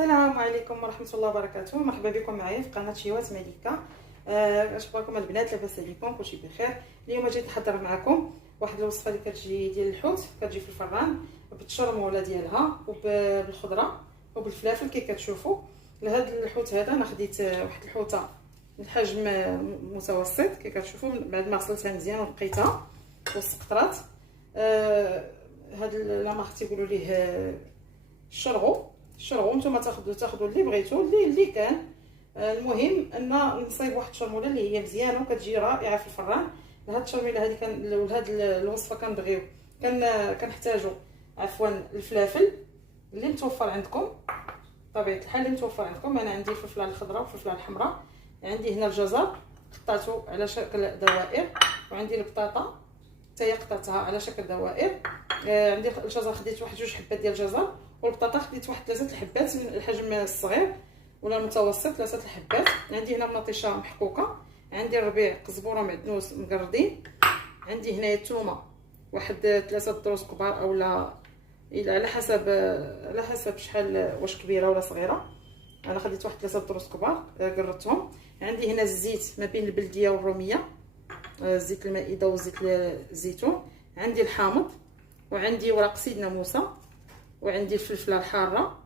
السلام عليكم ورحمه الله وبركاته. مرحبا بكم معايا في قناه شيوات ملكه. اش اخباركم البنات؟ لاباس عليكم؟ كلشي بخير. اليوم جيت نحضر معكم واحد الوصفه اللي كتجي ديال الحوت، كتجي في الفران بالشرموله ديالها وبالخضره وبالفلافل كي كتشوفوا. لهذا الحوت هذا انا خديت واحد الحوته من حجم متوسط كي كتشوفوا، بعد ما غسلتها مزيان ونقيتها وسقطرات. هذا لا تيقولوا ليه الشرغو. نتوما تاخذوا اللي بغيتو اللي كان. المهم ان نصايب واحد الشرموله اللي هي مزيانه وكتجي رائعه في الفران. هاد الشرموله هذه هاد الوصفه كنبغيو كنحتاجوا الفلافل اللي متوفر عندكم، طبيعه الحال اللي متوفر عندكم. انا عندي الفلفله الخضراء والفلفله الحمراء، عندي هنا الجزر قطعته على شكل دوائر، وعندي البطاطا حتى هي قطعتها على شكل دوائر. عندي الجزر خديت واحد 2 حبات ديال الجزر، والبطاطا خديت واحد 3 الحبات من الحجم الصغير ولا المتوسط 3 الحبات. عندي هنا مطيشه محكوكه، عندي الربيع قزبوره معدنوس مقردين، عندي هنايا الثومه واحد 3 دروس كبار اولا على حسب شحال واش كبيره ولا صغيره. انا خديت واحد 3 دروس كبار قردتهم. عندي هنا الزيت ما بين البلديه والروميه، زيت المائده وزيت الزيتون. عندي الحامض، وعندي ورق سيدنا موسى، وعندي الفلفله الحاره.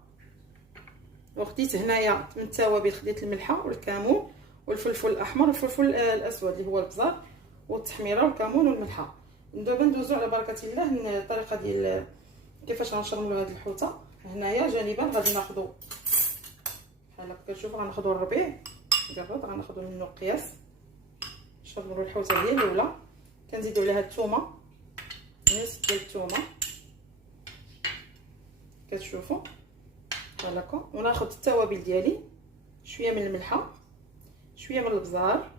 وخديت هنايا من التوابل، خديت الملحه والكمون والفلفل الاحمر والفلفل الاسود اللي هو البزار والتحميره والكمون والملحه. دابا ندوزو على بركه الله الطريقه ديال كيفاش غنشرملو هاد الحوته. هنايا جانبا غادي ناخذ بحال هكا كتشوفوا، غناخذ الربيع قرد، غناخذ منه قياس نشرملو الحوته ديال الاولى. كنزيدو عليها الثومه، نص ديال الثومه كتشوفوا بحال هكا، وناخذ التوابل ديالي، شويه من الملحه، شويه من البزار،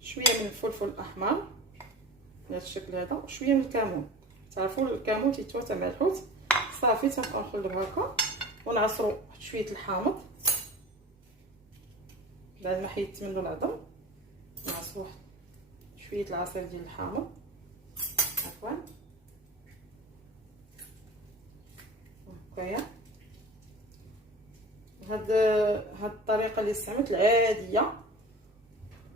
شويه من الفلفل الاحمر بهذا الشكل هذا، وشويه من الكمون. تعرفوا الكمون تيتواتى مع الحوت. صافي تنبقاو نخلطو هكا ونعصروا شويه الحامض بعد ما حيدت منه العظم. نعصروا شويه العصير ديال الحامض عفوا هكايا. هاد الطريقه اللي استعملت العاديه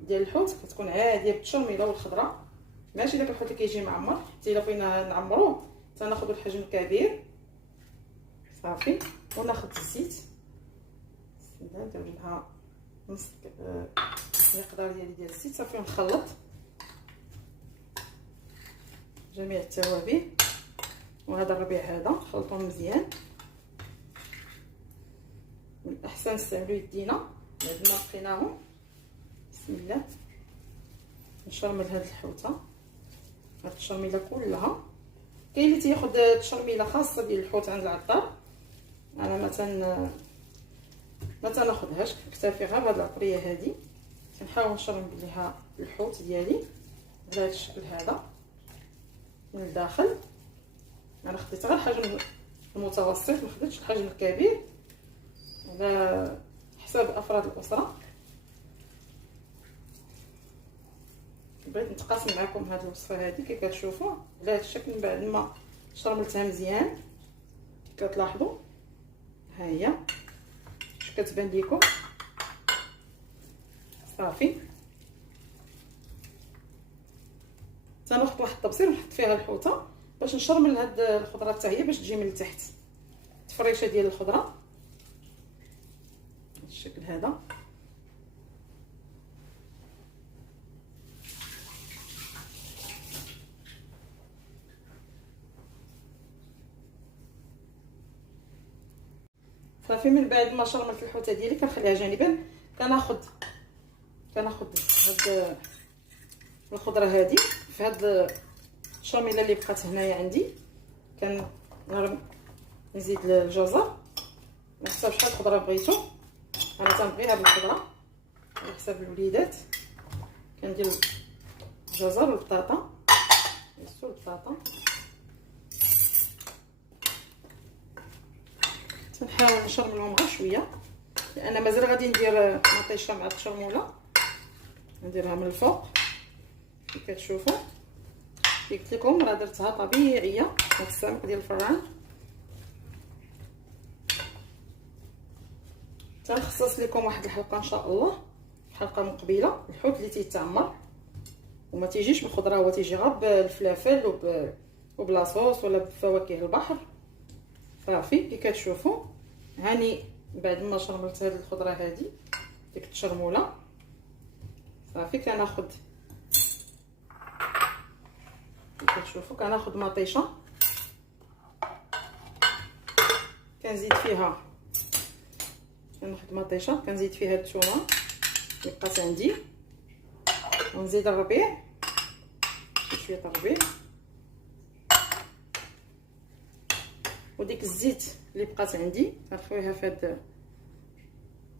ديال الحوت كتكون عاديه بالتشرميله والخضره، ماشي داك الحوت اللي كيجي معمر. حتى الا بغينا نعمروه تناخذ الحجم الكبير صافي، وناخذ الزيت ندير لها نص المقدار ديال الزيت صافي، ونخلط جميع التوابل. وهذا الربيع هذا نخلطوه مزيان، من الاحسن نستعملوا يدينا بعد ما لقيناهم. بسم الله نشرمل هاد الحوته، هاد التشرميله كلها. كاين اللي تياخذ تشرميله خاصه ديال الحوت عند العطار، انا ما تناخذهاش، كتافي غير بهاد العطريه هادي. كنحاول نشرمل ليها الحوت ديالي على هاد الشكل هذا من الداخل. انا خديت غير الحجم المتوسط، ما خديتش الحجم الكبير على حساب افراد الاسره. بغيت نتقاسم معكم هذه الوصفه هذه كي كتشوفوا على هذا الشكل. من بعد ما شرملتها مزيان كي كتلاحظوا ها هي اش كتبان لكم صافي. تناخذ واحد الطبسيل ونحط فيها الحوته باش نشرمل هاد الخضره حتى هي باش تجي من التحت التفريشه ديال الخضره بالشكل هذا. صافي من بعد ما شرملت الحوته ديالي كنخليها جانبا. كناخذ هاد الخضره هذه في هاد الشرميله اللي بقات هنايا عندي. نزيد الجزر على حسب شحال الخضره بغيتو. انا تنبغيها بالخضره على حسب الوليدات. كندير الجزر والبطاطا، تنحاول نشرملهم غير شويه لان مازال غادي ندير مطيشه مع الشرموله. نديرها من الفوق كي كتشوفوا. قلت لكم راه درتها طبيعيه، هاد السمك ديال الفران تنخصص لكم واحد الحلقه ان شاء الله، حلقه مقبله. الحوت اللي تيتعمر وما تيجيش بالخضره، هو تيجي غير بالفلافل وبلاصوص ولا بفواكه البحر. صافي كي كتشوفوا هاني بعد ما شرملت هذه الخضره هذه ديك التشرموله. صافي كناخذ كي كتشوفوا كناخذ مطيشه كنزيد فيها، كناخذ مطيشه كنزيد فيها الثومه اللي بقات عندي، ونزيد الربيع شويه الربيع، وديك الزيت اللي بقات عندي كنخويها في هاد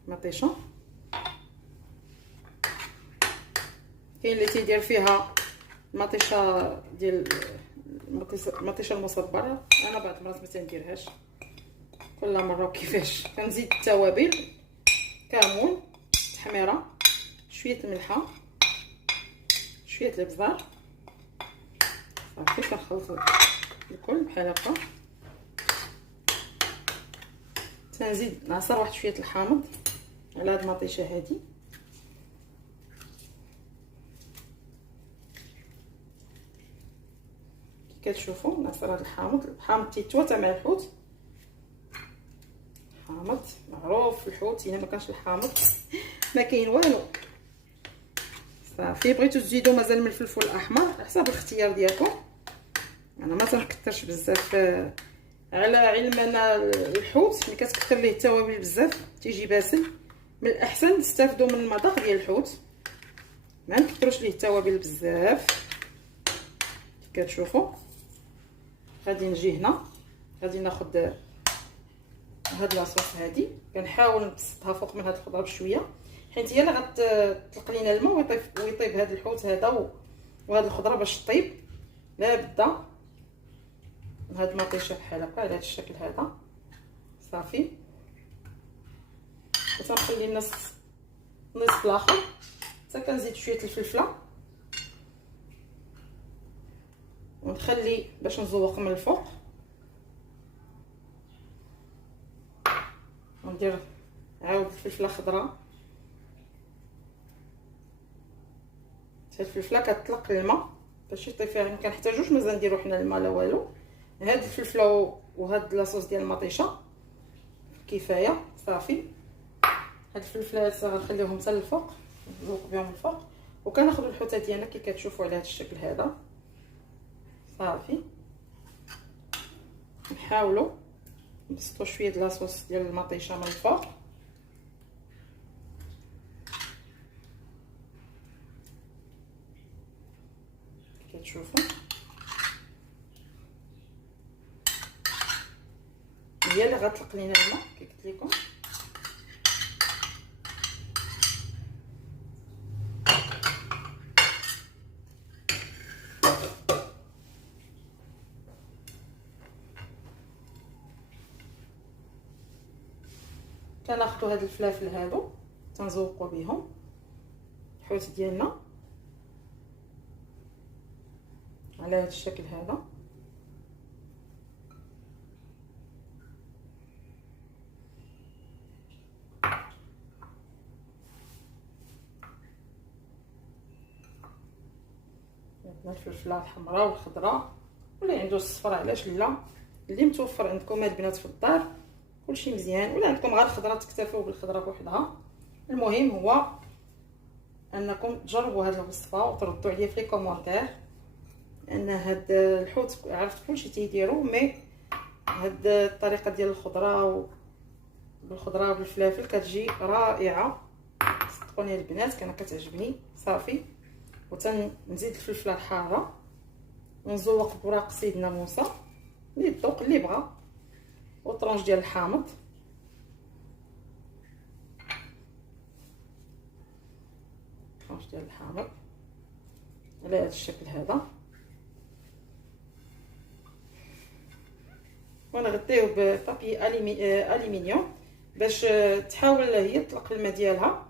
المطيشه. كاين اللي تيدير فيها المطيشه ديال المطيشه المصبره، انا بعض المرات ما تنديرهاش، كل مره وكيفاش. كنزيد التوابل، كمون، تحميره، شويه الملحه، شويه الابزار. صافي كنخلط الكل بحال هكا. تنزيد نعصر واحد شويه الحامض على هاد المطيشه هادي. كي كتشوفوا نعصر هاد الحامض تيتواتى مع الحوت. حامض معروف في الحوت، الا ما كانش الحامض ما كاين والو. صافي بغيتو تزيدوا مازال من الفلفل الاحمر على حسب الاختيار ديالكم. انا ما تنكثرش بزاف، على علم انا الحوت ملي كتكثر ليه التوابل بزاف تيجي باسل. من الاحسن تستافدوا من المذاق ديال الحوت، ما نكثروش ليه التوابل بزاف. كي كتشوفوا غادي نجي هنا، غادي ناخذ هاد لاصوص هادي، كنحاول نبسطها فوق من هاد الخضره بشويه، حيت هي اللي غتطلق لينا الماء ويطيب هاد الحوت هذا وهاد الخضره باش طيب. لا بدا هاد المطيشه بحال هكا على هاد الشكل هذا. صافي وتنخلي النصف الاخر حتى كنزيد شويه الفلفله، ونخلي باش نزوق من الفوق، وندير عاود الفلفله خضراء. الفلفله كتطلق الماء باش يطيب فيها، ما كنحتاجوش مازال نديرو حنا الماء لا والو. هاد الفلفله وهاد لاصوص ديال المطيشه كفايه. صافي هاد الفلفلات غنخليوهم حتى الفوق، نذوق بهم الفوق، وكناخذ الحوته ديالنا كي كتشوفوا على هاد الشكل هذا. صافي نحاولوا نبسطوا شويه د لاصوص ديال المطيشه من الفوق. كتشوفوا هي اللي غتطلق لينا الماء كي قلت لكم. كناخذوا هاد الفلافل هادو تنزوقوا بهم الحوت ديالنا على هاد الشكل هذا. عندنا الفلفله الحمراء والخضراء، واللي عنده الصفراء علاش لا، اللي متوفر عندكم البنات في الدار كلشي مزيان، ولا عندكم غير الخضره تكتفوا بالخضره بوحدها. المهم هو انكم تجربوا هذه الوصفه وتردوا عليا في لي كومونتير، لان هاد الحوت عرفت كلشي تيديروا، مي هاد الطريقه ديال الخضره بالخضره وبالفلافل كتجي رائعه. صدقوني البنات انا كتعجبني. صافي وتنزيد الفلفله الحاره ونزوق بوراق سيدنا موسى اللي الذوق اللي بغى، وطرونج ديال الحامض. طرونج ديال الحامض على هذا الشكل هذا، ونغطيوه ببابي الومنيوم باش تحاول هي تطلق الماء ديالها،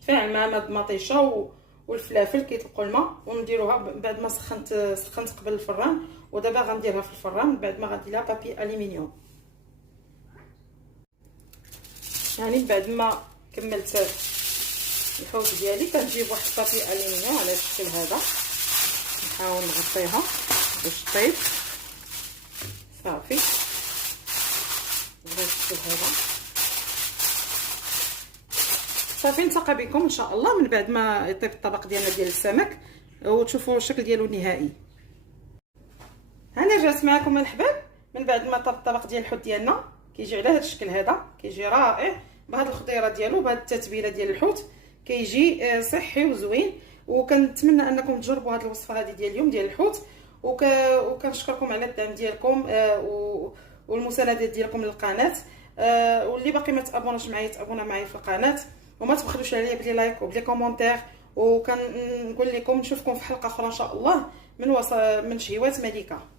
تفاعل مع المطيشه والفلافل كيطلقوا الماء. ونديروها بعد ما سخنت قبل الفران، ودابا غنديرها في الفران بعد ما غندير لها بابي الومنيوم. يعني من بعد ما كملت الحوت ديالي كنجيب واحد الطابي الومنيوم على الشكل هذا، نحاول نغطيها باش طيب صافي بهذا الشكل هذا صافي. نلتقى بكم ان شاء الله من بعد ما يطيب الطبق ديالنا ديال السمك وتشوفوا الشكل ديالو النهائي. هنا رجعت معكم الحباب من بعد ما طاب الطبق ديال الحوت ديالنا. كيجي على هذا الشكل هذا، كيجي رائع بهذه الخضيره ديالو بهذه التتبيله ديال الحوت، كيجي صحي وزوين. وكنتمنى انكم تجربوا هذه الوصفه هذه ديال اليوم ديال الحوت، وكنشكركم على الدعم ديالكم والمساندات ديالكم للقناه. واللي باقي ما تابوناش معايا تابونا معايا في القناه، وما تبخلوش عليا بلي لايك وبلي كومونتير. وكنقول لكم نشوفكم في حلقه اخرى ان شاء الله من شهيوات ملكه.